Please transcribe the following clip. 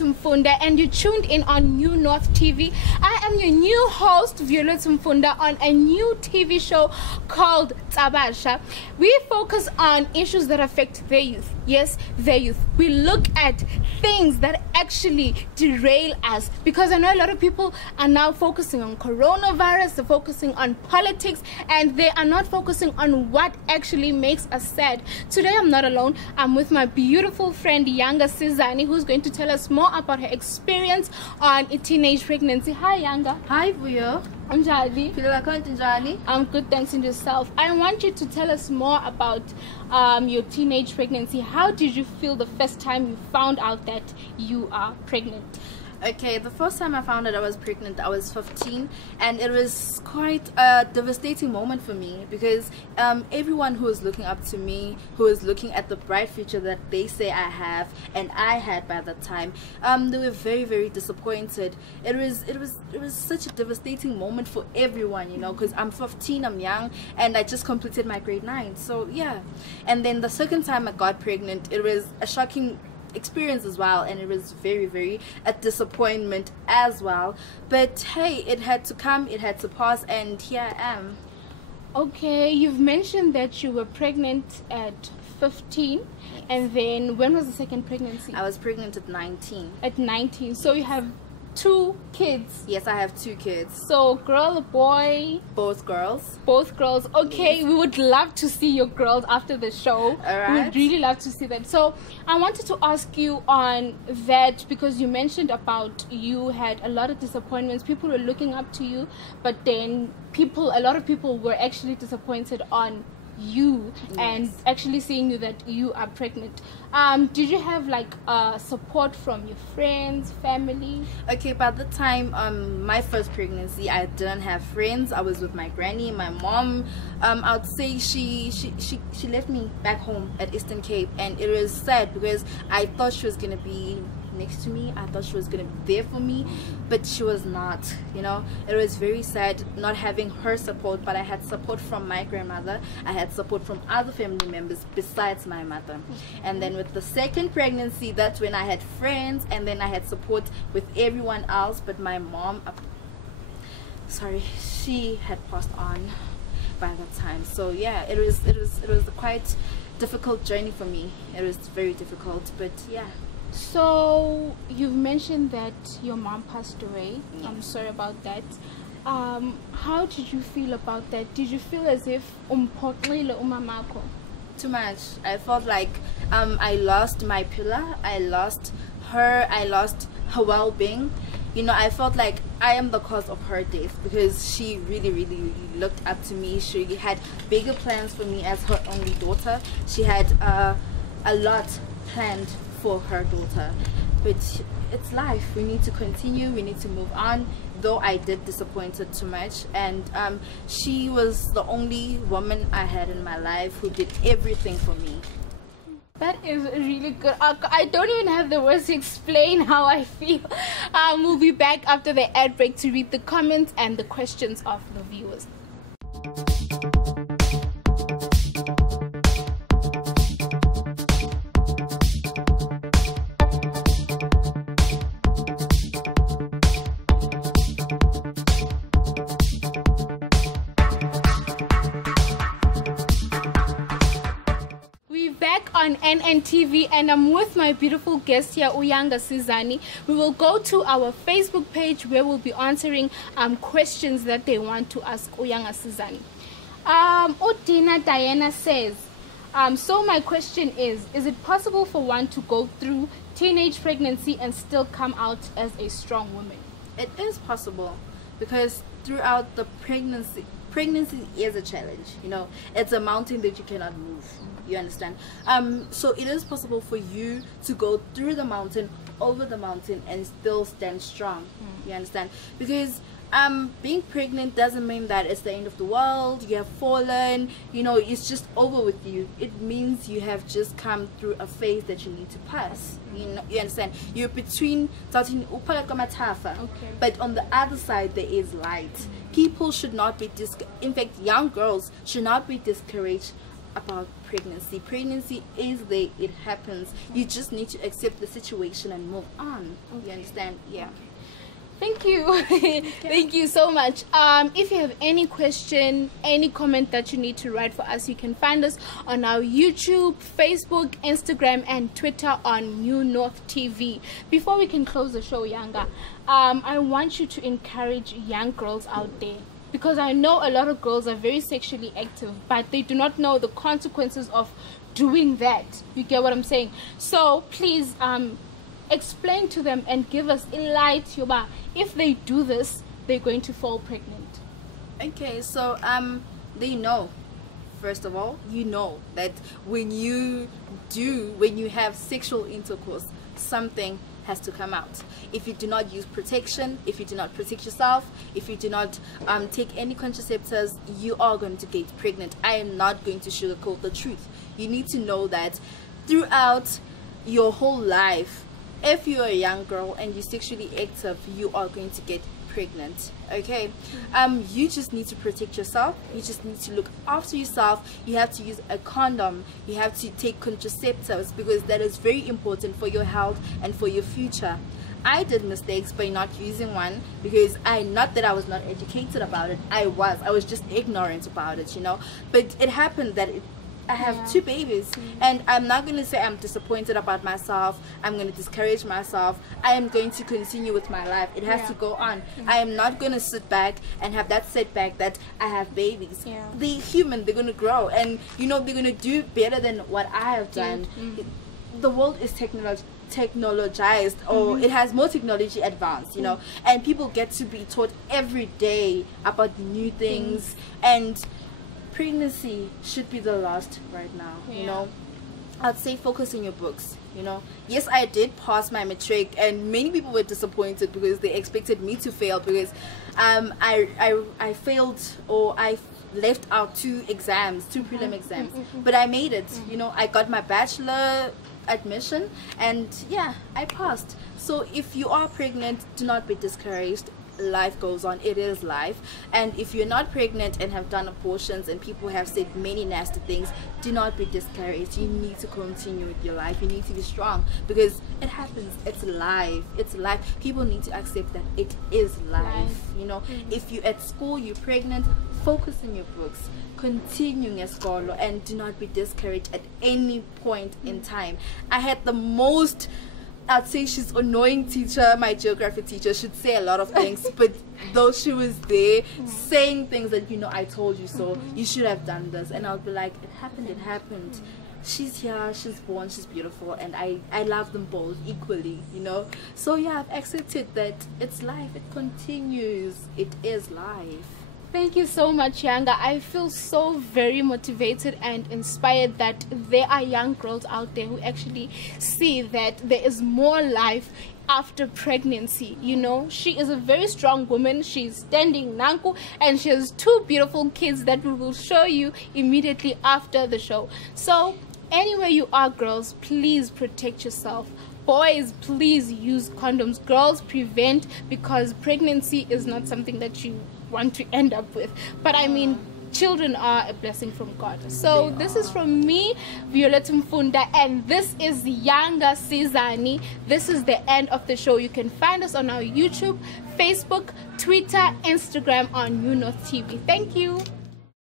Mfunda, and you tuned in on New North TV. I am your new host, Violet Mfunda, on a new TV show called Tsa Batsha. We focus on issues that affect their youth. Yes, their youth. We look at things that actually derail us, because I know a lot of people are now focusing on coronavirus, they're focusing on politics, and they are not focusing on what actually makes us sad. Today I'm not alone. I'm with my beautiful friend Yanga Sizani, who's going to tell us more about her experience on a teenage pregnancy. Hi Yanga. Hi Vuyo. I'm Jadi. Njani? I'm good, thanks, and yourself. I want you to tell us more about your teenage pregnancy. How did you feel the first time you found out that you are pregnant? Okay, the first time I found out I was pregnant, I was 15, and it was quite a devastating moment for me, because everyone who was looking up to me, who was looking at the bright future that they say I have and I had by that time, they were very, very disappointed. It was such a devastating moment for everyone, you know, because I'm 15, I'm young, and I just completed my grade 9. So yeah, and then the second time I got pregnant, it was a shocking experience as well, and it was very, very a disappointment as well, but hey, it had to come, it had to pass, and here I am. Okay, you've mentioned that you were pregnant at 15. Yes. And then when was the second pregnancy? I was pregnant at 19. At 19. So you have 2 kids? Yes, I have 2 kids. So girl or boy? Both girls. Both girls. Okay, yes. We would love to see your girls after the show. Alright. We would really love to see them. So I wanted to ask you on that, because you mentioned about you had a lot of disappointments. People were looking up to you, but then a lot of people were actually disappointed on you. Yes. And actually seeing you that you are pregnant. Did you have like support from your friends, family? Okay, by the time my first pregnancy, I didn't have friends. I was with my granny, my mom. I would say she left me back home at Eastern Cape, and it was sad because I thought she was gonna be next to me, I thought she was gonna be there for me, but she was not, you know. It was very sad not having her support, but I had support from my grandmother, I had support from other family members besides my mother. And then with the second pregnancy, that's when I had friends, and then I had support with everyone else, but my mom, she had passed on by that time. So yeah, it was a quite difficult journey for me. It was very difficult, but yeah. So you've mentioned that your mom passed away. Yes. I'm sorry about that. How did you feel about that? Did you feel as if umamako? Too much. I felt like I lost my pillar, I lost her, I lost her well-being. You know, I felt like I am the cause of her death, because she really, really, really looked up to me. She had bigger plans for me as her only daughter. She had a lot planned for her daughter, but it's life. We need to continue, we need to move on, though I did disappoint her too much. And she was the only woman I had in my life who did everything for me. That is really good. I don't even have the words to explain how I feel. We'll be back after the ad break to read the comments and the questions of the viewers. On NNTV, and I'm with my beautiful guest here, Uyanga Sizani. We will go to our Facebook page where we'll be answering questions that they want to ask Uyanga Sizani. Udina Diana says, so my question is it possible for one to go through teenage pregnancy and still come out as a strong woman? It is possible, because throughout the pregnancy is a challenge, you know. It's a mountain that you cannot move, you understand. So it is possible for you to go through the mountain, over the mountain, and still stand strong. You understand? Because being pregnant doesn't mean that it's the end of the world, you have fallen, you know, it's just over with you. It means you have just come through a phase that you need to pass. You know, you understand? You're between but on the other side there is light. People should not be in fact, young girls should not be discouraged about pregnancy. Pregnancy is there, it happens. You just need to accept the situation and move on. You understand? Yeah. Thank you. Thank you so much. If you have any question, any comment that you need to write for us, you can find us on our YouTube, Facebook, Instagram, and Twitter on New North TV. Before we can close the show, Yanga, I want you to encourage young girls out there, because I know a lot of girls are very sexually active, but they do not know the consequences of doing that. You get what I'm saying? So please, explain to them and give us a light, Yoba. If they do this, they're going to fall pregnant. Okay, so they know. First of all, you know that when you have sexual intercourse, something has to come out. If you do not use protection, if you do not protect yourself, if you do not take any contraceptives, you are going to get pregnant. I am not going to sugarcoat the truth. You need to know that throughout your whole life, if you're a young girl and you're sexually active, you are going to get pregnant. Okay, you just need to protect yourself. You just need to look after yourself. You have to use a condom. You have to take contraceptives, because that is very important for your health and for your future. I did mistakes by not using one, because not that I was not educated about it. I was just ignorant about it, you know. But it happened that I have 2 babies, and I'm not going to say I'm disappointed about myself. I'm going to discourage myself. I am going to continue with my life. It has to go on. I am not going to sit back and have that setback that I have babies. They're human. They're going to grow, and you know, they're going to do better than what I have done. The world is technologized, or it has more technology advanced, you know, and people get to be taught every day about new things, and pregnancy should be the last right now. You know, I'd say focus on your books. You know, yes, I did pass my matric, and many people were disappointed because they expected me to fail, because I failed, or I left out 2 exams, 2 prelim exams, but I made it. You know, I got my bachelor admission, and yeah, I passed. So if you are pregnant, do not be discouraged. Life goes on. It is life. And if you're not pregnant and have done abortions, and people have said many nasty things, do not be discouraged. You need to continue with your life. You need to be strong, because it happens. It's life. It's life. People need to accept that it is life. You know, if you're at school, you're pregnant, focus on your books, continuing as scholar, and do not be discouraged at any point in time. I had the most, I'd say, she's annoying teacher. My geography teacher should say a lot of things, but though she was there saying things that, you know, I told you so, you should have done this, and I'll be like, it happened. She's here, she's born, she's beautiful, and I love them both equally, you know. So yeah, I've accepted that it's life. It continues. It is life. Thank you so much, Yanga. I feel so very motivated and inspired that there are young girls out there who actually see that there is more life after pregnancy. You know, she is a very strong woman. She's standing Nanku, and she has 2 beautiful kids that we will show you immediately after the show. So anywhere you are, girls, please protect yourself. Boys, please use condoms. Girls, prevent, because pregnancy is not something that you want to end up with. But I mean, children are a blessing from God. So this is from me, Violet Mfunda, and this is Yanga Sizani. This is the end of the show. You can find us on our YouTube, Facebook, Twitter, Instagram on New North TV. Thank you.